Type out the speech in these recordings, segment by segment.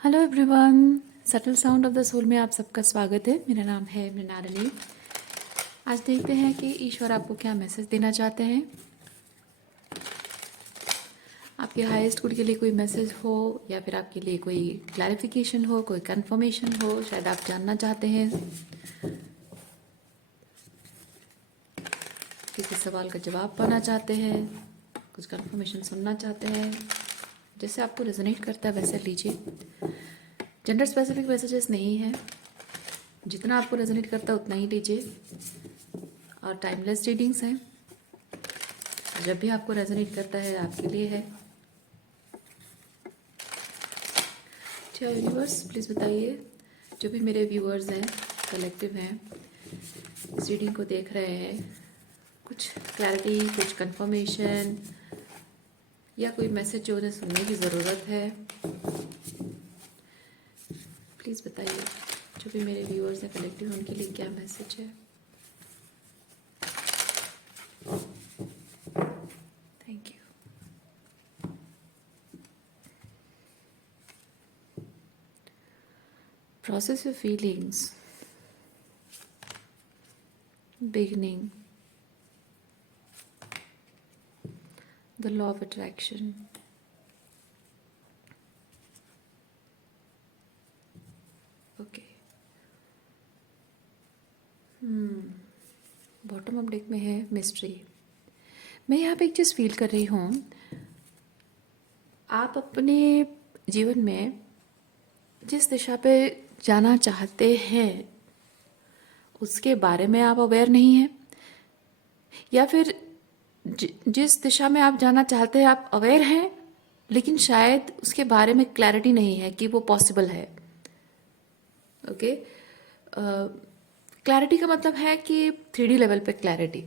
Hello everyone, subtle sound of the soul में आप सबका स्वागत है। मेरा नाम है मृणालिनी। आज देखते हैं कि ईश्वर आपको क्या मैसेज देना चाहते हैं। आपके हाईएस्ट गुड के लिए कोई मैसेज हो या फिर आपके लिए कोई क्लैरिफिकेशन हो, कोई कंफर्मेशन हो, शायद आप जानना चाहते हैं, किसी सवाल का जवाब पाना चाहते हैं, कुछ कंफर्मेशन सुनना चाहते हैं। जैसे आपको रेजोनेट करता है वैसे लीजिए। जेंडर स्पेसिफिक मैसेजेस नहीं है, जितना आपको रेजोनेट करता है उतना ही लीजिए। और टाइमलेस रीडिंग्स हैं, जब भी आपको रेजोनेट करता है आपके लिए है। अच्छा यूनिवर्स, प्लीज़ बताइए, जो भी मेरे व्यूअर्स हैं, कलेक्टिव हैं, इस रीडिंग को देख रहे हैं, कुछ क्लैरिटी, कुछ कंफर्मेशन या कोई मैसेज जो उन्हें सुनने की ज़रूरत है, प्लीज़ बताइए। जो भी मेरे व्यूअर्स हैं कलेक्टिव, उनके लिए क्या मैसेज है। Thank you. Process your feelings. Beginning. The law of attraction. Okay. Bottom up deck में है मिस्ट्री। मैं यहाँ पे एक चीज़ फील कर रही हूँ, आप अपने जीवन में जिस दिशा पे जाना चाहते हैं उसके बारे में आप अवेयर नहीं हैं, या फिर जिस दिशा में आप जाना चाहते हैं आप अवेयर हैं, लेकिन शायद उसके बारे में क्लैरिटी नहीं है कि वो पॉसिबल है। ओके, क्लैरिटी का मतलब है कि 3D लेवल पे क्लैरिटी,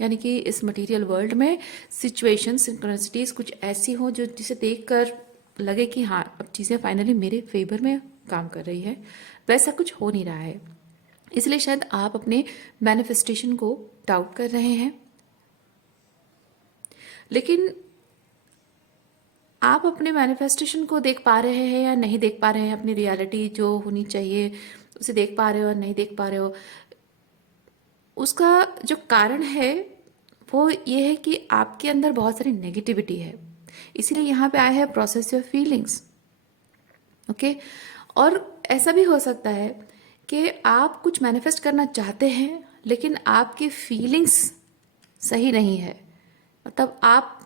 यानी कि इस मटेरियल वर्ल्ड में सिचुएशन, सिंक्रोनिसिटीज कुछ ऐसी हो जो जिसे देखकर लगे कि हाँ अब चीज़ें फाइनली मेरे फेवर में काम कर रही है। वैसा कुछ हो नहीं रहा है, इसलिए शायद आप अपने मैनिफेस्टेशन को डाउट कर रहे हैं। लेकिन आप अपने मैनिफेस्टेशन को देख पा रहे हैं या नहीं देख पा रहे हैं, अपनी रियलिटी जो होनी चाहिए उसे देख पा रहे हो और नहीं देख पा रहे हो, उसका जो कारण है वो ये है कि आपके अंदर बहुत सारी नेगेटिविटी है। इसीलिए यहाँ पे आया है प्रोसेस योर फीलिंग्स। ओके, और ऐसा भी हो सकता है कि आप कुछ मैनिफेस्ट करना चाहते हैं लेकिन आपकी फीलिंग्स सही नहीं है, मतलब आप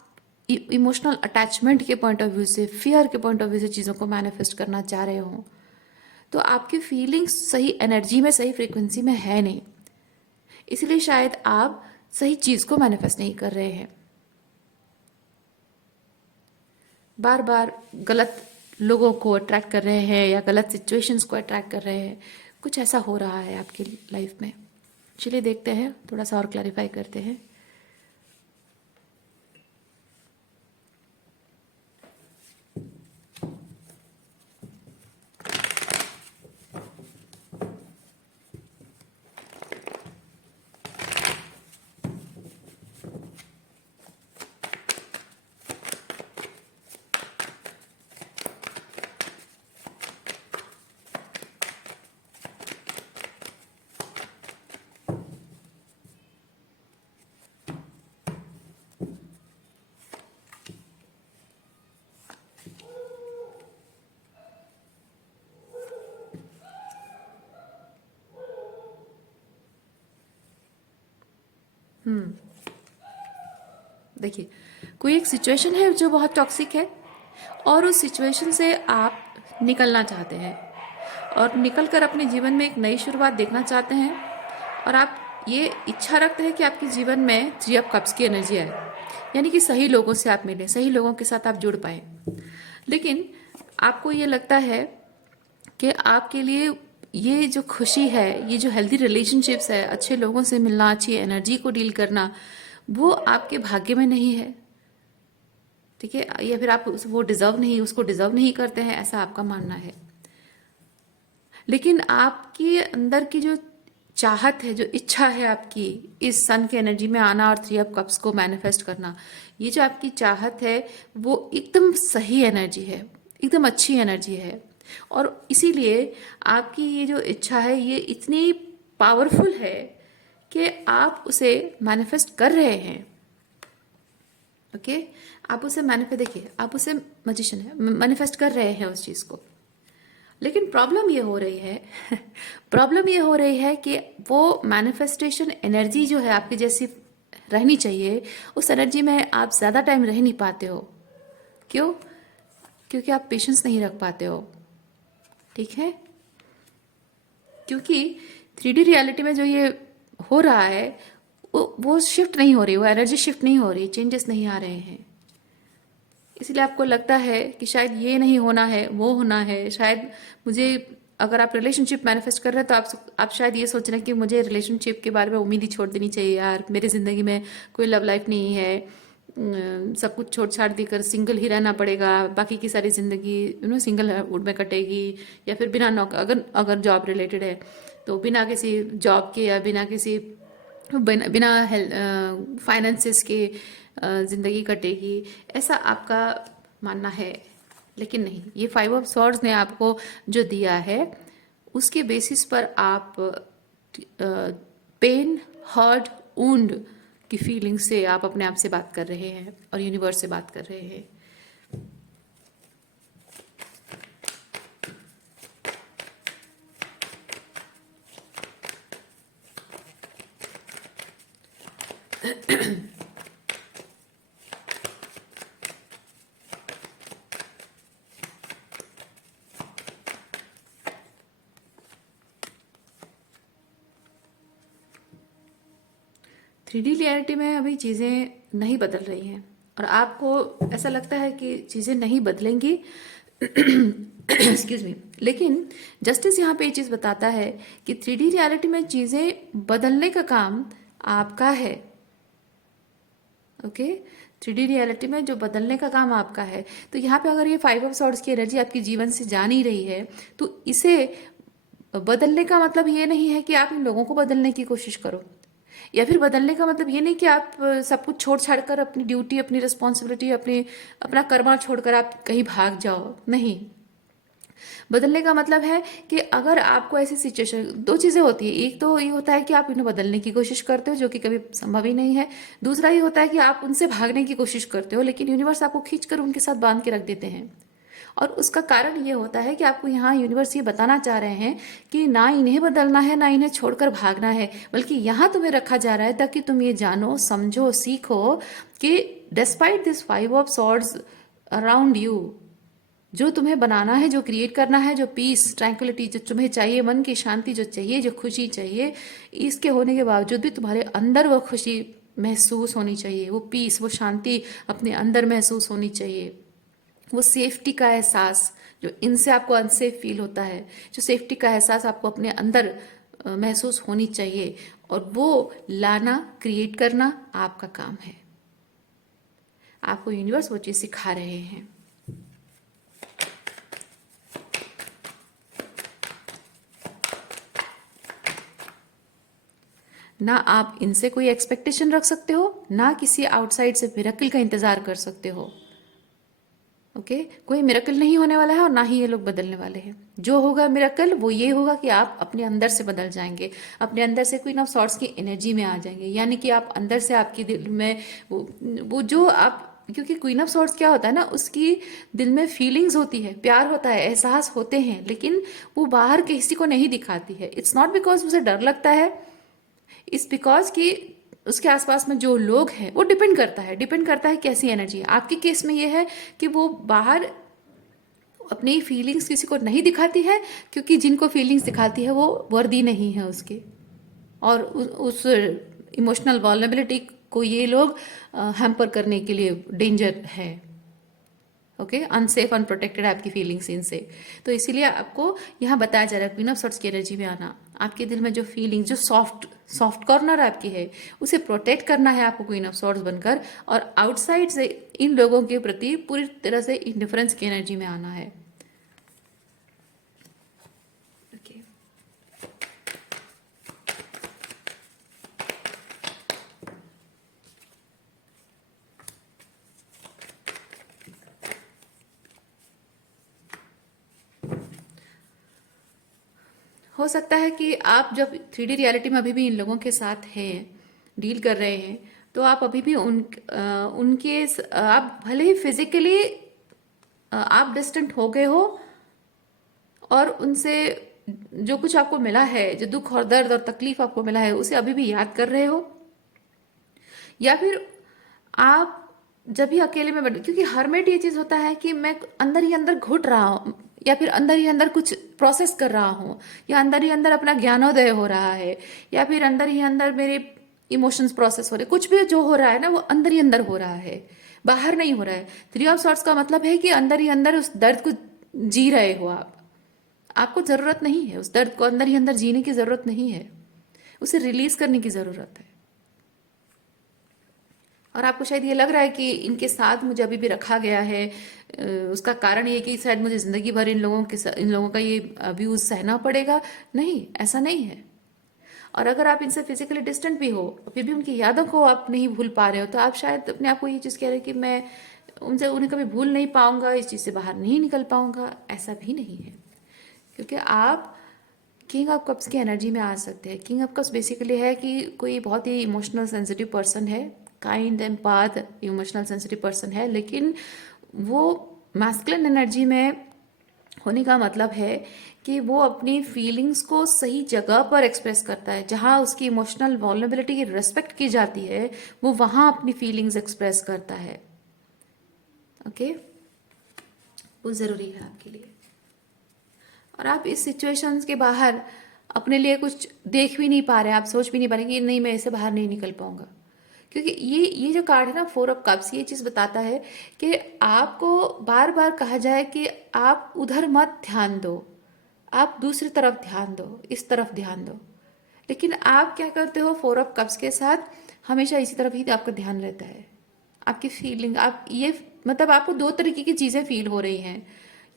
इमोशनल अटैचमेंट के पॉइंट ऑफ व्यू से, फियर के पॉइंट ऑफ व्यू से चीज़ों को मैनिफेस्ट करना चाह रहे हो, तो आपकी फीलिंग्स सही एनर्जी में, सही फ्रीक्वेंसी में है नहीं, इसलिए शायद आप सही चीज़ को मैनिफेस्ट नहीं कर रहे हैं। बार बार गलत लोगों को अट्रैक्ट कर रहे हैं या गलत सिचुएशंस को अट्रैक्ट कर रहे हैं, कुछ ऐसा हो रहा है आपकी लाइफ में। चलिए देखते हैं, थोड़ा सा और क्लैरिफाई करते हैं। देखिए, कोई एक सिचुएशन है जो बहुत टॉक्सिक है और उस सिचुएशन से आप निकलना चाहते हैं और निकल कर अपने जीवन में एक नई शुरुआत देखना चाहते हैं, और आप ये इच्छा रखते हैं कि आपके जीवन में 3 ऑफ कप्स की एनर्जी आए, यानी कि सही लोगों से आप मिलें, सही लोगों के साथ आप जुड़ पाए। लेकिन आपको ये लगता है कि आपके लिए ये जो खुशी है, ये जो हेल्दी रिलेशनशिप्स है, अच्छे लोगों से मिलना, अच्छी एनर्जी को डील करना, वो आपके भाग्य में नहीं है। ठीक है, या फिर आप वो डिजर्व नहीं, उसको डिजर्व नहीं करते हैं, ऐसा आपका मानना है। लेकिन आपके अंदर की जो चाहत है, जो इच्छा है आपकी इस सन की एनर्जी में आना और 3 ऑफ कप्स को मैनिफेस्ट करना, ये जो आपकी चाहत है वो एकदम सही एनर्जी है, एकदम अच्छी एनर्जी है। और इसीलिए आपकी ये जो इच्छा है ये इतनी पावरफुल है कि आप उसे मैनिफेस्ट कर रहे हैं। ओके, आप उसे मैनिफेस्ट, देखिए आप उसे मैजिशियन है, मैनिफेस्ट कर रहे हैं उस चीज़ को। लेकिन प्रॉब्लम ये हो रही है प्रॉब्लम ये हो रही है कि वो मैनिफेस्टेशन एनर्जी जो है आपकी जैसी रहनी चाहिए, उस एनर्जी में आप ज़्यादा टाइम रह नहीं पाते हो। क्यों? क्योंकि आप पेशेंस नहीं रख पाते हो। ठीक है, क्योंकि 3D रियलिटी में जो ये हो रहा है वो शिफ्ट नहीं हो रही, वो एनर्जी शिफ्ट नहीं हो रही, चेंजेस नहीं आ रहे हैं। इसलिए आपको लगता है कि शायद ये नहीं होना है, वो होना है, शायद मुझे, अगर आप रिलेशनशिप मैनिफेस्ट कर रहे हैं तो आप शायद ये सोच रहे हैं कि मुझे रिलेशनशिप के बारे में उम्मीद ही छोड़ देनी चाहिए यार, मेरी ज़िंदगी में कोई लव लाइफ नहीं है, सब कुछ छोड़ छाड़ देकर सिंगल ही रहना पड़ेगा, बाकी की सारी ज़िंदगी सिंगल वुड में कटेगी। या फिर बिना नौकर, अगर अगर जॉब रिलेटेड है तो बिना किसी जॉब के या बिना किसी बिना फाइनेंसेस के ज़िंदगी कटेगी, ऐसा आपका मानना है। लेकिन नहीं, ये 5 ऑफ सॉर्ड्स ने आपको जो दिया है उसके बेसिस पर आप पेन, हर्ट, वुंड की फीलिंग से आप अपने आप से बात कर रहे हैं और यूनिवर्स से बात कर रहे हैं। थ्री डी रियलिटी में अभी चीज़ें नहीं बदल रही हैं और आपको ऐसा लगता है कि चीज़ें नहीं बदलेंगी एक्सक्यूज मी, लेकिन जस्टिस यहाँ पे ये चीज़ बताता है कि 3D रियलिटी में चीज़ें बदलने का काम आपका है। ओके, 3D रियलिटी में जो बदलने का काम आपका है। तो यहाँ पे अगर ये 5 ऑफ सॉर्ड्स की एनर्जी आपके जीवन से जा नहीं रही है तो इसे बदलने का मतलब ये नहीं है कि आप इन लोगों को बदलने की कोशिश करो, या फिर बदलने का मतलब ये नहीं कि आप सब कुछ छोड़ छाड़ कर अपनी ड्यूटी, अपनी रिस्पॉन्सिबिलिटी, अपना कर्मा छोड़कर आप कहीं भाग जाओ। नहीं, बदलने का मतलब है कि अगर आपको ऐसी सिचुएशन, दो चीज़ें होती है, एक तो ये होता है कि आप इन्हें बदलने की कोशिश करते हो जो कि कभी संभव ही नहीं है, दूसरा ये होता है कि आप उनसे भागने की कोशिश करते हो लेकिन यूनिवर्स आपको खींचकर उनके साथ बांध के रख देते हैं। और उसका कारण ये होता है कि आपको यहाँ यूनिवर्स ये बताना चाह रहे हैं कि ना इन्हें बदलना है ना इन्हें छोड़कर भागना है, बल्कि यहाँ तुम्हें रखा जा रहा है ताकि तुम ये जानो, समझो, सीखो कि despite this 5 of swords around you, जो तुम्हें बनाना है, जो क्रिएट करना है, जो पीस, ट्रैंक्विलिटी जो तुम्हें चाहिए, मन की शांति जो चाहिए, जो खुशी चाहिए, इसके होने के बावजूद भी तुम्हारे अंदर वो खुशी महसूस होनी चाहिए, वो पीस, वो शांति अपने अंदर महसूस होनी चाहिए, वो सेफ्टी का एहसास जो इनसे आपको अनसेफ फील होता है, जो सेफ्टी का एहसास आपको अपने अंदर महसूस होनी चाहिए, और वो लाना, क्रिएट करना आपका काम है। आपको यूनिवर्स वो चीज़ सिखा रहे हैं। ना आप इनसे कोई एक्सपेक्टेशन रख सकते हो, ना किसी आउटसाइड से मिरेकल का इंतजार कर सकते हो। ओके, कोई मिरेकल नहीं होने वाला है और ना ही ये लोग बदलने वाले हैं। जो होगा मिरेकल वो ये होगा कि आप अपने अंदर से बदल जाएंगे, अपने अंदर से क्वीन ऑफ सॉर्ड्स की एनर्जी में आ जाएंगे, यानी कि आप अंदर से, आपके दिल में वो जो आप, क्योंकि क्वीन ऑफ सॉर्ड्स क्या होता है ना, उसकी दिल में फीलिंग्स होती है, प्यार होता है, एहसास होते हैं, लेकिन वो बाहर किसी को नहीं दिखाती है। इट्स नॉट बिकॉज उसे डर लगता है, इट्स बिकॉज कि उसके आसपास में जो लोग हैं, वो डिपेंड करता है कैसी एनर्जी है। आपके केस में ये है कि वो बाहर अपनी फीलिंग्स किसी को नहीं दिखाती है, क्योंकि जिनको फीलिंग्स दिखाती है वो वर्दी नहीं है उसके, और उस इमोशनल वॉल्नरेबिलिटी को ये लोग हैम्पर करने के लिए डेंजर है। ओके, अनसेफ, अनप्रोटेक्टेड है आपकी फीलिंग्स इनसे। तो इसीलिए आपको यहाँ बताया जा रहा है क्वीन ऑफ सॉर्ड्स की एनर्जी में आना, आपके दिल में जो फीलिंग, जो सॉफ्ट सॉफ्ट कॉर्नर आपकी है, उसे प्रोटेक्ट करना है आपको क्वीन ऑफ सॉर्ड्स बनकर, और आउटसाइड से इन लोगों के प्रति पूरी तरह से इंडिफरेंस की एनर्जी में आना है। ओके, हो सकता है कि आप जब 3D रियलिटी में अभी भी इन लोगों के साथ हैं, डील कर रहे हैं, तो आप अभी भी आप भले ही फिजिकली आप डिस्टेंट हो गए हो और उनसे जो कुछ आपको मिला है, जो दुख और दर्द और तकलीफ आपको मिला है, उसे अभी भी याद कर रहे हो, या फिर आप जब भी अकेले में बैठ, क्योंकि हरमेट ये चीज होता है कि मैं अंदर ही अंदर घुट रहा हूँ, या फिर अंदर ही अंदर कुछ प्रोसेस कर रहा हूँ, या अंदर ही अंदर अपना ज्ञानोदय हो रहा है, या फिर अंदर ही अंदर मेरे इमोशंस प्रोसेस हो रहे, कुछ भी जो हो रहा है ना वो अंदर ही अंदर हो रहा है, बाहर नहीं हो रहा है। 3 ऑफ सॉर्ट्स का मतलब है कि अंदर ही अंदर उस दर्द को जी रहे हो आप। आपको जरूरत नहीं है उस दर्द को अंदर ही अंदर जीने की, जरूरत नहीं है, उसे रिलीज करने की जरूरत है। और आपको शायद ये लग रहा है कि इनके साथ मुझे अभी भी रखा गया है, उसका कारण ये कि शायद मुझे जिंदगी भर इन लोगों का ये अब्यूज सहना पड़ेगा। नहीं, ऐसा नहीं है। और अगर आप इनसे फिजिकली डिस्टेंट भी हो, फिर भी उनकी यादों को आप नहीं भूल पा रहे हो, तो आप शायद अपने आप को ये चीज़ कह रहे हो कि मैं उन्हें कभी भूल नहीं पाऊंगा, इस चीज़ से बाहर नहीं निकल पाऊंगा। ऐसा भी नहीं है, क्योंकि आप किंग ऑफ कप्स की एनर्जी में आ सकते हैं। किंग ऑफ कप्स बेसिकली है कि कोई बहुत ही इमोशनल सेंसिटिव पर्सन है, kind and path emotional sensitive person है, लेकिन वो मैस्कुलिन एनर्जी में होने का मतलब है कि वो अपनी फीलिंग्स को सही जगह पर एक्सप्रेस करता है, जहाँ उसकी इमोशनल वॉल्नरेबिलिटी की रिस्पेक्ट की जाती है, वो वहाँ अपनी फीलिंग्स एक्सप्रेस करता है। ओके, वो ज़रूरी है आपके लिए। और आप इस सिचुएशंस के बाहर अपने लिए कुछ देख भी नहीं पा रहे, आप सोच भी नहीं पा रहे कि नहीं, मैं इससे बाहर नहीं निकल पाऊंगा। क्योंकि ये जो कार्ड है ना, 4 ऑफ कप्स, ये चीज़ बताता है कि आपको बार बार कहा जाए कि आप उधर मत ध्यान दो, आप दूसरी तरफ ध्यान दो, इस तरफ ध्यान दो। लेकिन आप क्या करते हो, 4 ऑफ कप्स के साथ हमेशा इसी तरफ ही आपका ध्यान रहता है। आपकी फीलिंग, आप ये मतलब आपको 2 तरीके की चीज़ें फील हो रही हैं।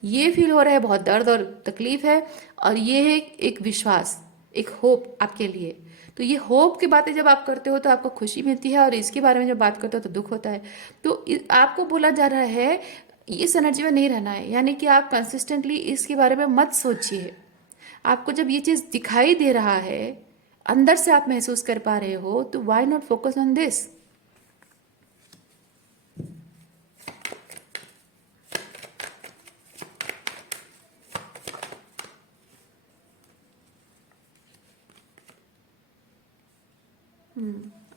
ये फील हो रहा है बहुत दर्द और तकलीफ है, और ये है एक विश्वास, एक होप आपके लिए। तो ये होप की बातें जब आप करते हो तो आपको खुशी मिलती है, और इसके बारे में जब बात करते हो तो दुख होता है। तो आपको बोला जा रहा है इस एनर्जी में नहीं रहना है, यानी कि आप कंसिस्टेंटली इसके बारे में मत सोचिए। आपको जब ये चीज़ दिखाई दे रहा है, अंदर से आप महसूस कर पा रहे हो, तो why not focus on this.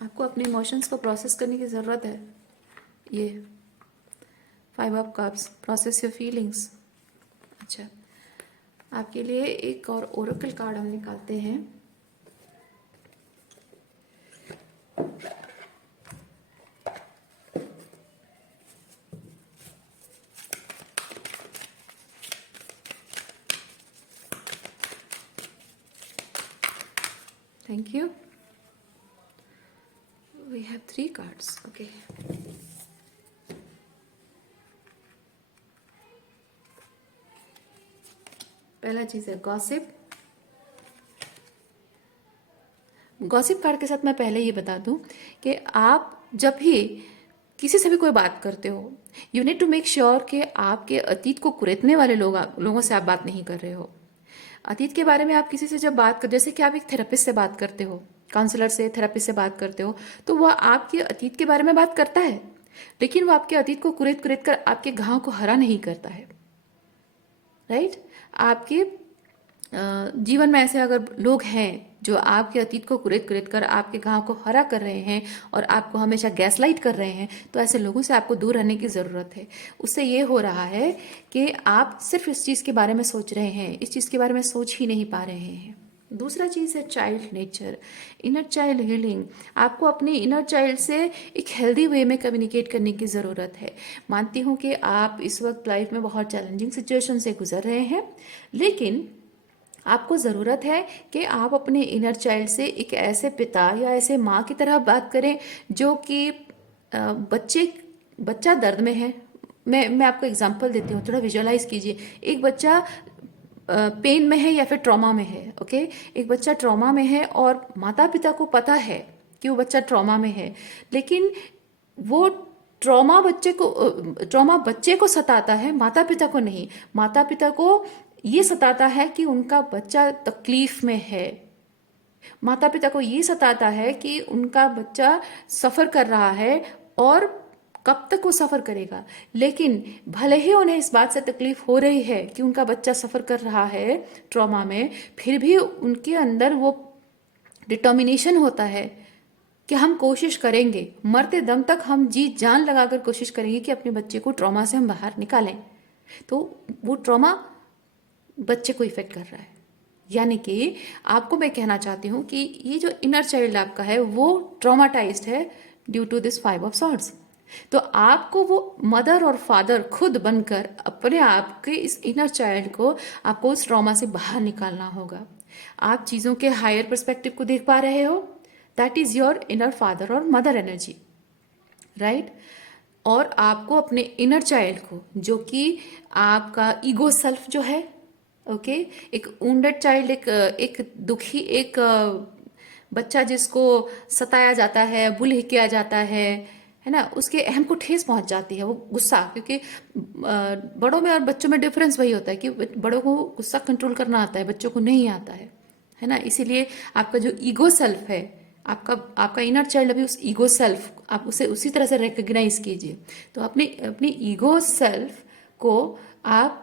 आपको अपने इमोशंस को प्रोसेस करने की ज़रूरत है। ये 5 of cups, process your feelings. अच्छा, आपके लिए एक और ओरेकल कार्ड हम निकालते हैं। Thank you. We have 3 cards. Okay, पहला चीज़ है गॉसिप। गॉसिप कार्ड के साथ मैं पहले ये बता दूं कि आप जब भी किसी से भी कोई बात करते हो, you need to make sure कि आपके अतीत को कुरेदने वाले लोगों से आप बात नहीं कर रहे हो। अतीत के बारे में आप किसी से जब बात कर, जैसे कि आप एक थेरेपिस्ट से बात करते हो, काउंसलर से, थेरेपिस्ट से बात करते हो, तो वह आपके अतीत के बारे में बात करता है, लेकिन वो आपके अतीत को कुरेद कुरेद कर आपके घाव को हरा नहीं करता है। राइट? आपके जीवन में ऐसे अगर लोग हैं जो आपके अतीत को कुरेद कुरेद कर आपके घाव को हरा कर रहे हैं और आपको हमेशा गैसलाइट कर रहे हैं, तो ऐसे लोगों से आपको दूर रहने की ज़रूरत है। उससे ये हो रहा है कि आप सिर्फ इस चीज़ के बारे में सोच रहे हैं, इस चीज़ के बारे में सोच ही नहीं पा रहे हैं। दूसरा चीज़ है child nature, inner child healing. आपको अपने इनर चाइल्ड से एक हेल्दी वे में कम्युनिकेट करने की ज़रूरत है। मानती हूँ कि आप इस वक्त लाइफ में बहुत चैलेंजिंग सिचुएशन से गुजर रहे हैं, लेकिन आपको ज़रूरत है कि आप अपने इनर चाइल्ड से एक ऐसे पिता या ऐसे माँ की तरह बात करें जो कि बच्चा दर्द में है। मैं आपको एग्जांपल देती हूँ, थोड़ा विजुअलाइज कीजिए। एक बच्चा पेन में है या फिर ट्रॉमा में है। ओके, एक बच्चा ट्रॉमा में है और माता पिता को पता है कि वो बच्चा ट्रॉमा में है, लेकिन वो ट्रॉमा बच्चे को सताता है, माता पिता को नहीं। माता पिता को ये सताता है कि उनका बच्चा तकलीफ में है, माता पिता को ये सताता है कि उनका बच्चा सफ़र कर रहा है और कब तक वो सफ़र करेगा। लेकिन भले ही उन्हें इस बात से तकलीफ हो रही है कि उनका बच्चा सफ़र कर रहा है ट्रॉमा में, फिर भी उनके अंदर वो डिटर्मिनेशन होता है कि हम कोशिश करेंगे, मरते दम तक हम जी जान लगाकर कोशिश करेंगे कि अपने बच्चे को ट्रॉमा से हम बाहर निकालें। तो वो ट्रॉमा बच्चे को इफेक्ट कर रहा है। यानी कि आपको मैं कहना चाहती हूँ कि ये जो इनर चाइल्ड आपका है वो ट्रॉमाटाइज्ड है due to this five of swords. तो आपको वो मदर और फादर खुद बनकर अपने आप के इस इनर चाइल्ड को आपको उस ट्रॉमा से बाहर निकालना होगा। आप चीज़ों के हायर पर्सपेक्टिव को देख पा रहे हो, that is your inner father और मदर एनर्जी, राइट। और आपको अपने इनर चाइल्ड को, जो कि आपका ईगो सेल्फ जो है, ओके, एक वुंडेड चाइल्ड, एक दुखी, एक बच्चा जिसको सताया जाता है, बुली किया जाता है ना, उसके अहम को ठेस पहुंच जाती है, वो गुस्सा, क्योंकि बड़ों में और बच्चों में डिफरेंस वही होता है कि बड़ों को गुस्सा कंट्रोल करना आता है, बच्चों को नहीं आता है ना। इसीलिए आपका जो ईगो सेल्फ है, आपका आपका इनर चाइल्ड, अभी उस ईगो सेल्फ आप उसे उसी तरह से रिकग्नाइज कीजिए। तो अपनी अपनी ईगो सेल्फ को आप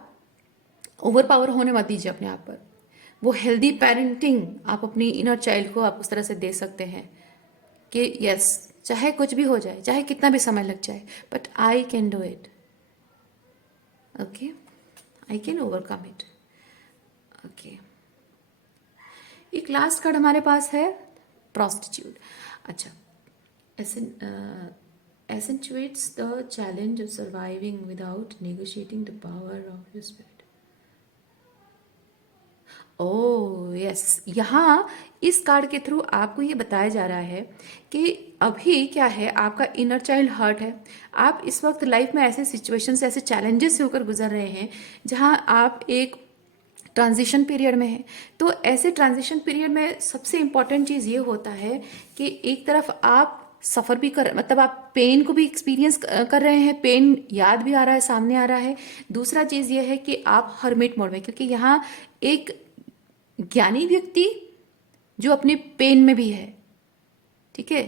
ओवर पावर होने मत दीजिए अपने आप पर। वो हेल्दी पेरेंटिंग आप अपनी इनर चाइल्ड को आप उस तरह से दे सकते हैं कि यस, चाहे कुछ भी हो जाए, चाहे कितना भी समय लग जाए, but I can do it, okay, I can overcome it, okay. एक लास्ट कार्ड हमारे पास है प्रोस्टिट्यूट। अच्छा, accentuates the challenge of surviving without negotiating the power of your spirit. Oh yes, यहाँ इस कार्ड के थ्रू आपको ये बताया जा रहा है कि अभी क्या है, आपका इनर चाइल्ड हर्ट है। आप इस वक्त लाइफ में ऐसे सिचुएशन से, ऐसे चैलेंजेस से होकर गुजर रहे हैं जहाँ आप एक ट्रांजिशन पीरियड में है। तो ऐसे ट्रांजिशन पीरियड में सबसे इम्पॉर्टेंट चीज़ ये होता है कि एक तरफ आप सफ़र भी कर, मतलब आप पेन को भी एक्सपीरियंस कर रहे हैं, पेन याद भी आ रहा है, सामने आ रहा है। दूसरा चीज़ ये है कि आप हर्मिट मोड में, क्योंकि यहाँ एक ज्ञानी व्यक्ति जो अपने पेन में भी है, ठीक है,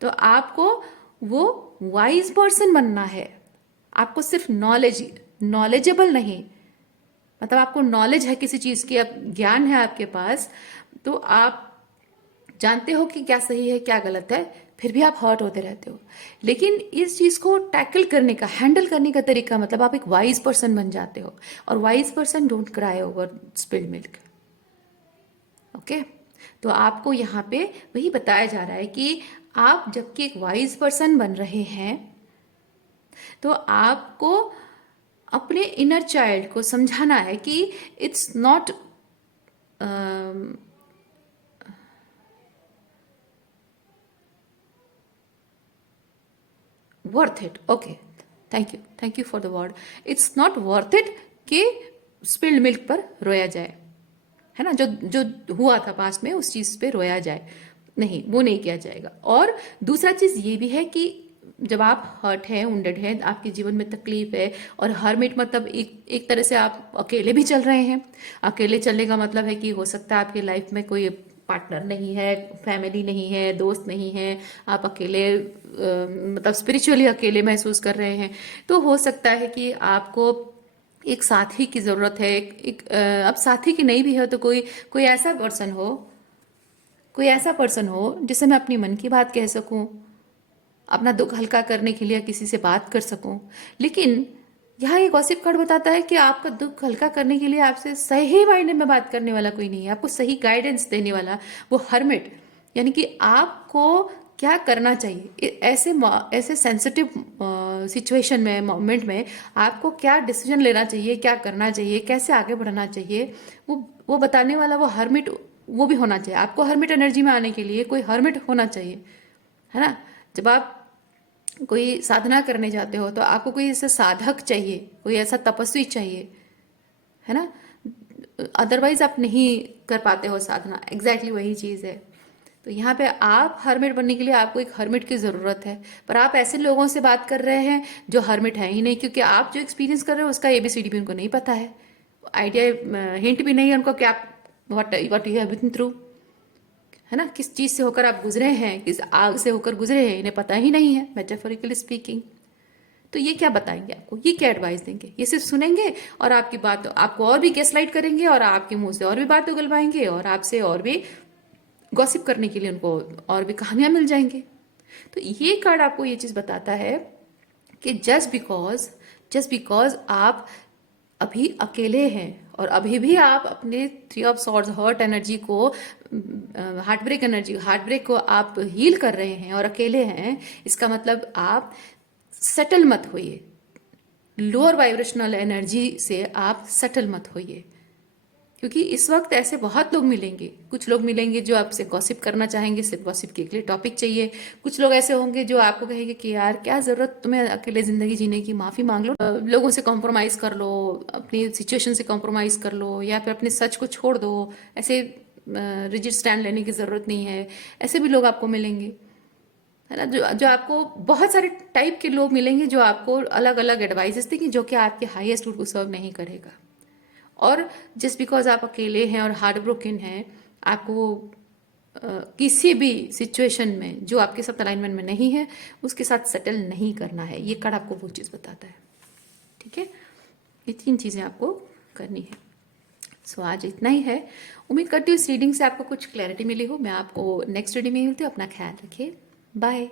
तो आपको वो वाइज पर्सन बनना है। आपको सिर्फ नॉलेजेबल नहीं, मतलब आपको नॉलेज है किसी चीज की, ज्ञान है आपके पास, तो आप जानते हो कि क्या सही है क्या गलत है, फिर भी आप हर्ट होते रहते हो। लेकिन इस चीज को टैकल करने का, हैंडल करने का तरीका, मतलब आप एक वाइज पर्सन बन जाते हो। और wise person don't cry over spilled milk, okay. तो आपको यहाँ पे वही बताया जा रहा है कि आप जबकि एक वाइज पर्सन बन रहे हैं, तो आपको अपने इनर चाइल्ड को समझाना है कि it's not worth it, okay, thank you for the word, it's not worth it कि स्पिल्ड मिल्क पर रोया जाए, है ना। जो जो हुआ था पास्ट में उस चीज पे रोया जाए, नहीं, वो नहीं किया जाएगा। और दूसरा चीज ये भी है कि जब आप हर्ट हैं, वुंडेड हैं, आपके जीवन में तकलीफ है, और हर्मिट मतलब एक तरह से आप अकेले भी चल रहे हैं। अकेले चलने का मतलब है कि हो सकता है आपकी लाइफ में कोई पार्टनर नहीं है, फैमिली नहीं है, दोस्त नहीं है, आप अकेले मतलब स्पिरिचुअली अकेले महसूस कर रहे हैं। तो हो सकता है कि आपको एक साथी की ज़रूरत है। अब साथी की नहीं भी है तो कोई कोई ऐसा पर्सन हो, कोई ऐसा पर्सन हो जिसे मैं अपनी मन की बात कह सकूं, अपना दुख हल्का करने के लिए किसी से बात कर सकूं। लेकिन यहाँ एक गॉसिप कार्ड बताता है कि आपका दुख हल्का करने के लिए आपसे सही मायने में बात करने वाला कोई नहीं है, आपको सही गाइडेंस देने वाला वो हर्मिट, यानी कि आपको क्या करना चाहिए ऐसे सेंसिटिव सिचुएशन में, मोमेंट में आपको क्या डिसीजन लेना चाहिए, क्या करना चाहिए, कैसे आगे बढ़ना चाहिए, वो बताने वाला वो हर्मिट वो भी होना चाहिए। आपको हर्मिट एनर्जी में आने के लिए कोई हर्मिट होना चाहिए, है ना। जब आप कोई साधना करने जाते हो तो आपको कोई ऐसा साधक चाहिए, कोई ऐसा तपस्वी चाहिए, है ना। अदरवाइज आप नहीं कर पाते हो साधना, एग्जैक्टली वही चीज़ है। तो यहाँ पे आप हर्मिट बनने के लिए आपको एक हर्मिट की ज़रूरत है, पर आप ऐसे लोगों से बात कर रहे हैं जो हर्मिट है ही नहीं, क्योंकि आप जो एक्सपीरियंस कर रहे हो उसका ABCD भी उनको नहीं पता है। आइडिया, हिंट भी नहीं है उनको कि आप what you have been through, है ना, किस चीज़ से होकर आप गुजरे हैं, किस आग से होकर गुजरे हैं, इन्हें पता ही नहीं है मेटाफोरिकली स्पीकिंग। तो ये क्या बताएंगे आपको, ये क्या एडवाइस देंगे? ये सिर्फ सुनेंगे और आपकी बात आपको और भी गैसलाइट करेंगे और आपके मुंह से और भी बात उगलवाएंगे और आपसे और भी गॉसिप करने के लिए उनको और भी कहानियां मिल जाएंगी। तो ये कार्ड आपको ये चीज़ बताता है कि जस्ट बिकॉज आप अभी अकेले हैं और अभी भी आप अपने 3 ऑफ सॉर्ड्स हर्ट एनर्जी को, हार्ट ब्रेक को आप हील कर रहे हैं और अकेले हैं, इसका मतलब आप सेटल मत होइए। लोअर वाइब्रेशनल एनर्जी से आप सेटल मत होइए, क्योंकि इस वक्त ऐसे बहुत लोग मिलेंगे। कुछ लोग मिलेंगे जो आपसे गॉसिप करना चाहेंगे, सिर्फ गॉसिप के लिए टॉपिक चाहिए। कुछ लोग ऐसे होंगे जो आपको कहेंगे कि यार क्या ज़रूरत तुम्हें अकेले ज़िंदगी जीने की, माफ़ी मांग लो, लोगों से कॉम्प्रोमाइज़ कर लो, अपनी सिचुएशन से कॉम्प्रोमाइज़ कर लो, या फिर अपने सच को छोड़ दो, ऐसे रिजिड स्टैंड लेने की ज़रूरत नहीं है। ऐसे भी लोग आपको मिलेंगे, है ना, जो आपको, बहुत सारे टाइप के लोग मिलेंगे जो आपको अलग अलग एडवाइजेस देंगे, जो कि आपके हाईएस्ट गुड को सर्व नहीं करेगा। और जस्ट बिकॉज आप अकेले हैं और हार्ट ब्रोकन हैं, आपको किसी भी सिचुएशन में जो आपके साथ अलाइनमेंट में नहीं है उसके साथ सेटल नहीं करना है। ये कार्ड आपको वो चीज़ बताता है। ठीक है, ये 3 चीज़ें आपको करनी है। सो आज इतना ही है। उम्मीद करती हूँ इस रीडिंग से आपको कुछ क्लैरिटी मिली हो। मैं आपको नेक्स्ट रीडिंग में मिलती हूँ। अपना ख्याल रखिए। बाय।